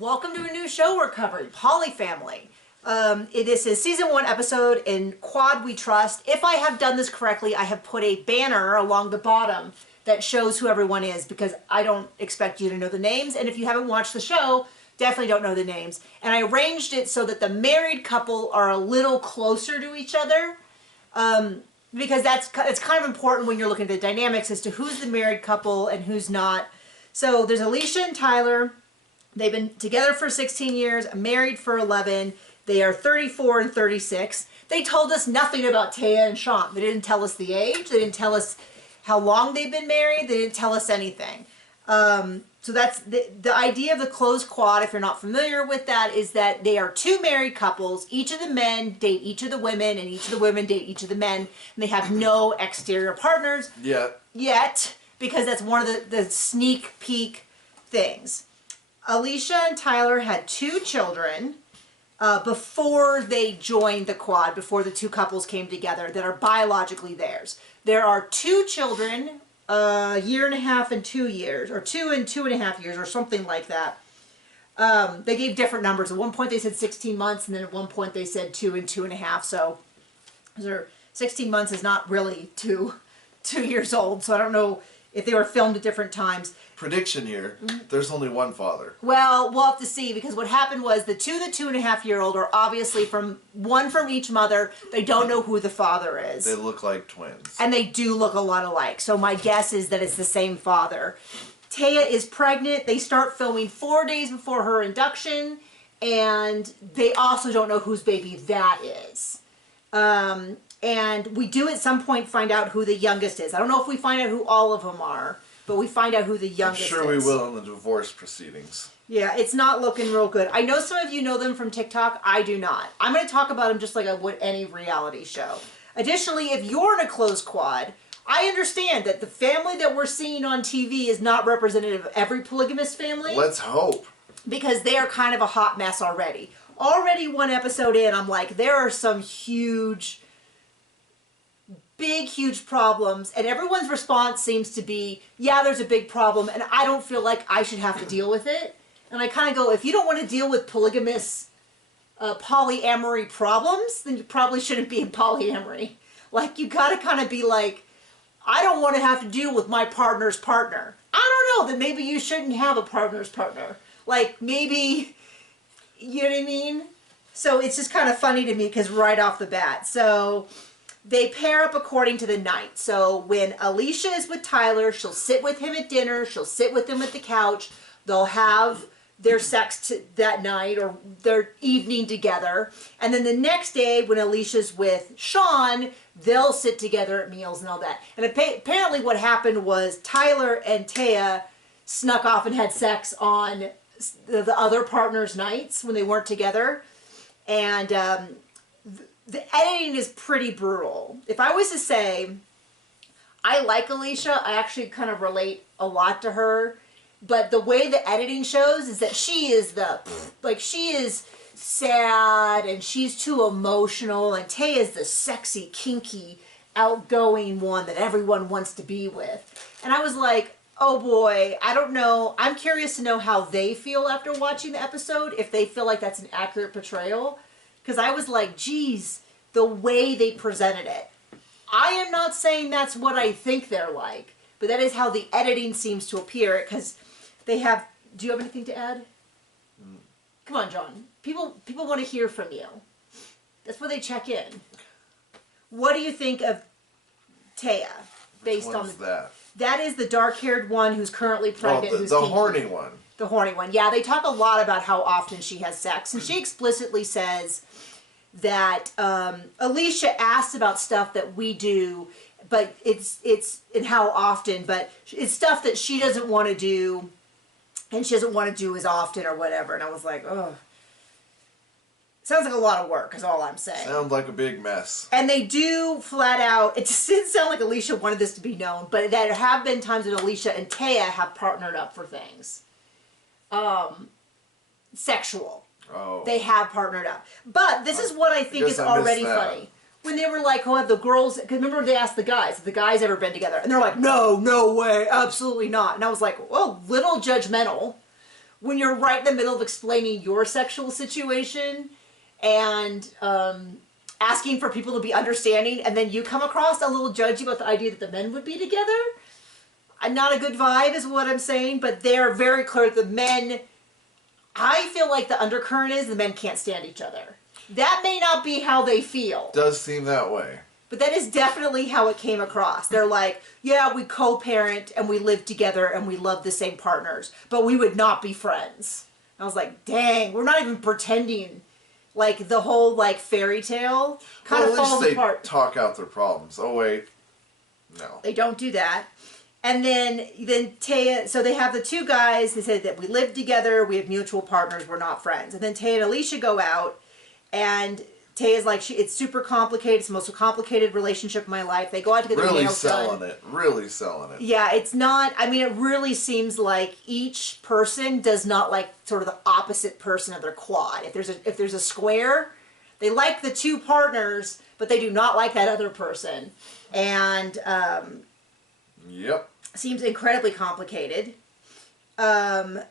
Welcome to a new show we're covering, Polyfamily. This is season 1 episode in Quad We Trust. If I have done this correctly, I have put a banner along the bottom that shows who everyone is because I don't expect you to know the names. And if you haven't watched the show, definitely don't know the names. And I arranged it so that the married couple are a little closer to each other. Because it's kind of important when you're looking at the dynamics as to who's the married couple and who's not. So there's Alicia and Tyler. They've been together for 16 years, married for 11. They are 34 and 36. They told us nothing about Taya and Sean. They didn't tell us the age. They didn't tell us how long they've been married. They didn't tell us anything. So that's the idea of the closed quad, if you're not familiar with that, is that they are two married couples. Each of the men date each of the women, and each of the women date each of the men. And they have no exterior partners yet, because that's one of the sneak peek things. Alicia and Tyler had 2 children before they joined the quad, before the 2 couples came together that are biologically theirs. There are 2 children, a year and a half and 2 years, or 2 and 2.5 years, or something like that. They gave different numbers. At one point they said 16 months, and then at one point they said 2 and 2.5. So 16 months is not really 2 years old. So I don't know if they were filmed at different times. Prediction here, there's only one father. Well, we'll have to see, because what happened was the 2.5-year-old are obviously one from each mother. They don't know who the father is. They look like twins. And they do look a lot alike. So my guess is that it's the same father. Taya is pregnant. They start filming 4 days before her induction. And they also don't know whose baby that is. And we do at some point find out who the youngest is. I don't know if we find out who all of them are, but we find out who the youngest is. I'm sure we will in the divorce proceedings. Yeah, it's not looking real good. I know some of you know them from TikTok. I do not. I'm going to talk about them just like I would any reality show. Additionally, if you're in a closed quad, I understand that the family that we're seeing on TV is not representative of every polygamous family. Let's hope. Because they are kind of a hot mess already. Already 1 episode in, I'm like, there are some huge problems, and everyone's response seems to be, yeah, there's a big problem, and I don't feel like I should have to deal with it. And I kind of go, if you don't want to deal with polygamous, polyamory problems, then you probably shouldn't be in polyamory. Like, you got to kind of be like, I don't want to have to deal with my partner's partner. I don't know, then maybe you shouldn't have a partner's partner. Like, maybe, you know what I mean? So it's just kind of funny to me, because right off the bat. So they pair up according to the night. So when Alicia is with Tyler, she'll sit with him at dinner, she'll sit with him at the couch, they'll have their sex that night or their evening together. And then the next day when Alicia's with Sean, they'll sit together at meals and all that. And apparently what happened was Tyler and Taya snuck off and had sex on the other partner's nights when they weren't together. And the editing is pretty brutal. If I was to say, I like Alicia, I actually kind of relate a lot to her, but the way the editing shows is that she is she is sad and she's too emotional, and Tay is the sexy, kinky, outgoing one that everyone wants to be with. And I was like, oh boy, I don't know. I'm curious to know how they feel after watching the episode, if they feel like that's an accurate portrayal. Because I was like, geez, the way they presented it. I am not saying that's what I think they're like, but that is how the editing seems to appear. Because they have, do you have anything to add? Come on, John. People want to hear from you. That's where they check in. What do you think of Taya? Based on that? That is the dark-haired one who's currently pregnant. Oh, the horny one. The horny one. Yeah, they talk a lot about how often she has sex. And she explicitly says that Alicia asks about stuff that we do, but it's and how often, but it's stuff that she doesn't want to do, and she doesn't want to do as often or whatever. And I was like, oh. Sounds like a lot of work is all I'm saying. Sounds like a big mess. And they do flat out, it just didn't sound like Alicia wanted this to be known, but there have been times when Alicia and Taya have partnered up for things. Sexual. Oh. They have partnered up. But this is what I think is already funny. When they were like, oh, have the girls, because remember they asked the guys, have the guys ever been together? And they're like, no, no way, absolutely not. And I was like, well, little judgmental. when you're right in the middle of explaining your sexual situation and asking for people to be understanding, and then you come across a little judgy about the idea that the men would be together. Not a good vibe is what I'm saying, but they're very clear. The men, I feel like the undercurrent is the men can't stand each other. That may not be how they feel. Does seem that way. But that is definitely how it came across. They're like, yeah, we co-parent and we live together and we love the same partners, but we would not be friends. And I was like, dang, we're not even pretending. Like the whole like fairy tale kind of falls apart. They talk out their problems. Oh wait, no. They don't do that. And then Taya, so they have the two guys. They said that we live together, we have mutual partners, we're not friends. And then Taya and Alicia go out, and Taya's like, it's super complicated. It's the most complicated relationship in my life. They go out to get their nails done. Really selling it. Yeah, it's not, I mean, it really seems like each person does not like sort of the opposite person of their quad. If there's a square, they like the two partners, but they do not like that other person. And, yep. seems incredibly complicated. And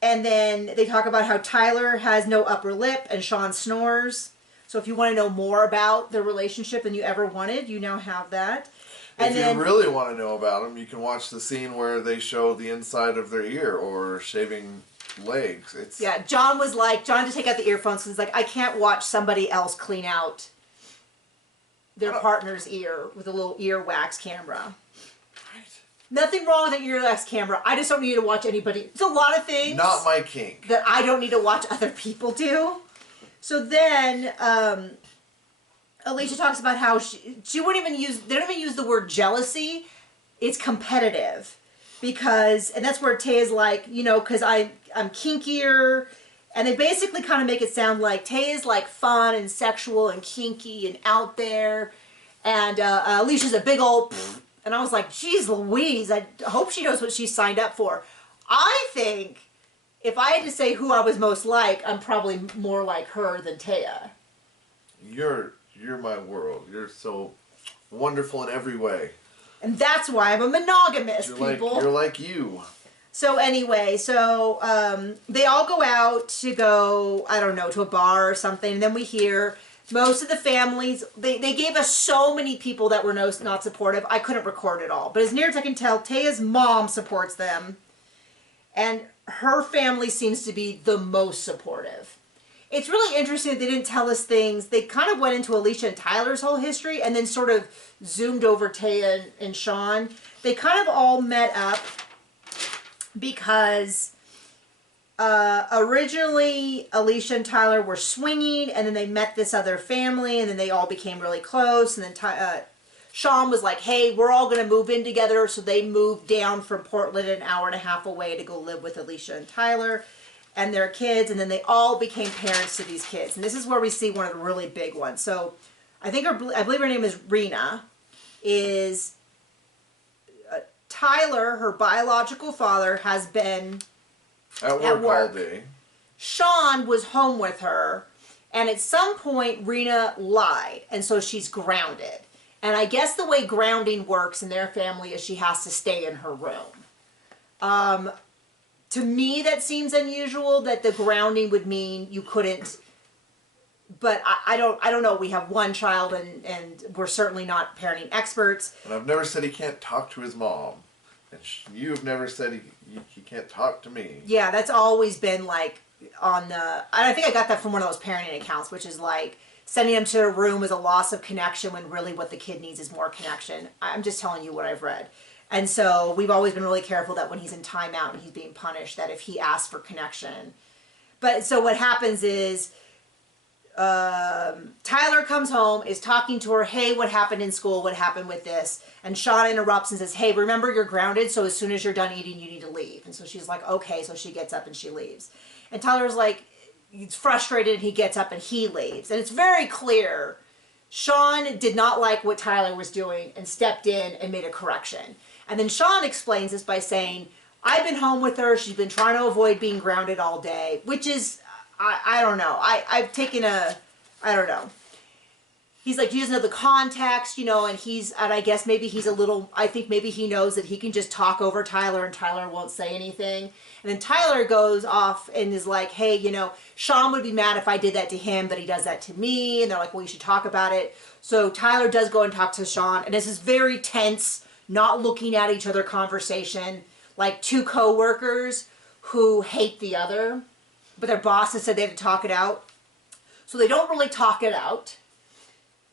then they talk about how Tyler has no upper lip and Sean snores. So if you want to know more about their relationship than you ever wanted, you now have that. And if you really want to know about them, you can watch the scene where they show the inside of their ear or shaving legs. Yeah, John had to take out the earphones because he's like, I can't watch somebody else clean out their partner's ear with a little ear wax camera. Nothing wrong with an ear wax camera. I just don't need to watch anybody. It's a lot of things. Not my kink. That I don't need to watch other people do. So then, Alicia talks about how she wouldn't even use, they don't even use the word jealousy. It's competitive. Because, and that's where Taya's like, you know, because I'm kinkier. And they basically kind of make it sound like Taya's like fun and sexual and kinky and out there. And Alicia's a big old pfft. And I was like, geez Louise, I hope she knows what she signed up for. I think if I had to say who I was most like, I'm probably more like her than Taya. You're my world. You're so wonderful in every way. And that's why I'm a monogamous, people. You're like you. So anyway, they all go out to go, I don't know, to a bar or something. And then we hear most of the families, they gave us so many people that were not supportive. I couldn't record it all. But as near as I can tell, Taya's mom supports them. And her family seems to be the most supportive. It's really interesting that they didn't tell us things. They kind of went into Alicia and Tyler's whole history and then sort of zoomed over Taya and Sean. They kind of all met up because originally Alicia and Tyler were swinging, and then they met this other family, and then they all became really close. And then Sean was like, hey, we're all going to move in together. So they moved down from Portland an hour and a half away to go live with Alicia and Tyler and their kids. And then they all became parents to these kids. And this is where we see one of the really big ones. So I believe her name is Rena, is Tyler, her biological father, has been at work all day. Sean was home with her, and at some point Rena lied, and so she's grounded. And I guess the way grounding works in their family is she has to stay in her room. To me, that seems unusual that the grounding would mean you couldn't. But I don't know. We have one child, and we're certainly not parenting experts. And I've never said he can't talk to his mom. And you've never said he can't talk to me. Yeah, that's always been like on the... I think I got that from one of those parenting accounts, which is like sending him to a room is a loss of connection when really what the kid needs is more connection. I'm just telling you what I've read. And so we've always been really careful that when he's in timeout and he's being punished, that if he asks for connection. But so what happens is... Tyler comes home, is talking to her, hey, what happened in school, what happened with this? And Sean interrupts and says, hey, remember you're grounded, so as soon as you're done eating, you need to leave. And so she's like, okay, so she gets up and she leaves. And Tyler's like, he's frustrated, and he gets up and he leaves. And it's very clear Sean did not like what Tyler was doing and stepped in and made a correction. And then Sean explains this by saying, I've been home with her, she's been trying to avoid being grounded all day, which is... I don't know. I've taken I don't know. he's like, he doesn't know the context, and I guess maybe he's I think maybe he knows that he can just talk over Tyler and Tyler won't say anything. And then Tyler goes off and is like, hey, Sean would be mad if I did that to him, but he does that to me. And they're like, well, you should talk about it. So Tyler does go and talk to Sean, and this is very tense, not looking at each other conversation, like two co-workers who hate the other, but their boss has said they have to talk it out. So they don't really talk it out.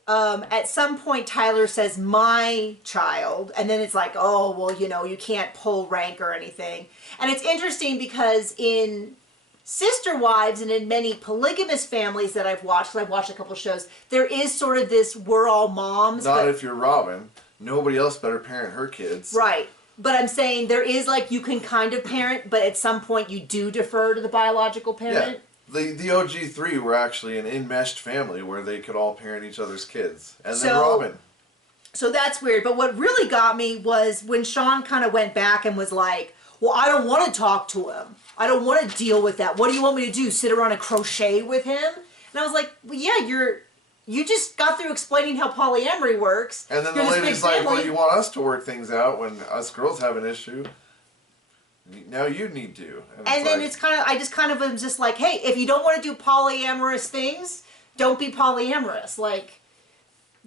At some point, Tyler says, my child, and then it's like, oh, well, you can't pull rank or anything. And it's interesting because in Sister Wives and in many polygamous families that I've watched, 'cause I've watched a couple shows, there is sort of this, we're all moms. Not if you're Robin. Nobody else better parent her kids. Right. But I'm saying there is like, you can kind of parent, but at some point you do defer to the biological parent. Yeah. The OG3 were actually an enmeshed family where they could all parent each other's kids. And then Robin. So that's weird. But what really got me was when Sean kind of went back and was like, well, I don't want to talk to him. I don't want to deal with that. What do you want me to do? Sit around and crochet with him? And I was like, well, yeah, you just got through explaining how polyamory works. And then the lady's like, well, you want us to work things out when us girls have an issue. Now you need to. And then it's kind of, I just kind of am just like, hey, if you don't want to do polyamorous things, don't be polyamorous. Like,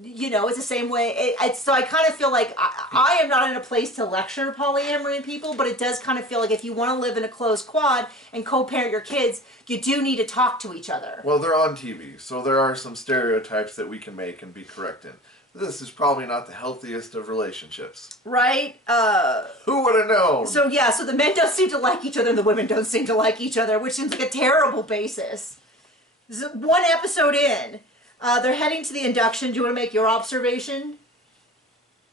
it's the same way. So I kind of feel like I am not in a place to lecture polyamory people, but it does kind of feel like if you want to live in a closed quad and co-parent your kids, you do need to talk to each other. Well, they're on TV, so there are some stereotypes that we can make and be correct in. This is probably not the healthiest of relationships. Right? Who would have known? So yeah, so the men don't seem to like each other and the women don't seem to like each other, which seems like a terrible basis. This is one episode in. They're heading to the induction. Do you want to make your observation?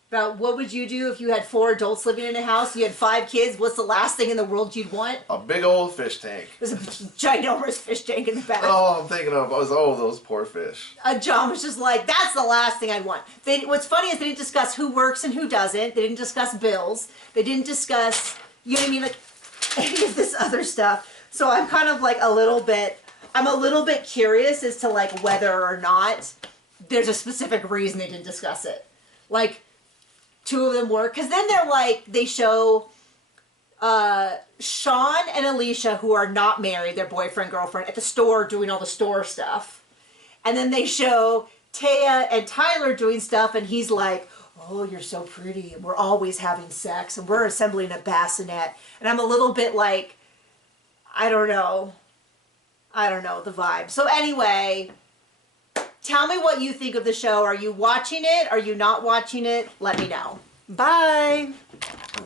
About what would you do if you had 4 adults living in a house, you had 5 kids, what's the last thing in the world you'd want? A big old fish tank. There's a ginormous fish tank in the back. All I'm thinking of was, those poor fish. John was just like, that's the last thing I'd want. What's funny is they didn't discuss who works and who doesn't. They didn't discuss bills. They didn't discuss, you know what I mean, like any of this other stuff. So I'm kind of like I'm a little bit curious as to like whether or not there's a specific reason they didn't discuss it. Like, 2 of them work. Because then they show Sean and Alicia, who are not married, their boyfriend, girlfriend, at the store doing all the store stuff. And then they show Taya and Tyler doing stuff, and he's like, oh, you're so pretty, and we're always having sex, and we're assembling a bassinet. And I'm a little bit like, I don't know the vibe. So anyway, tell me what you think of the show. Are you watching it? Are you not watching it? Let me know. Bye.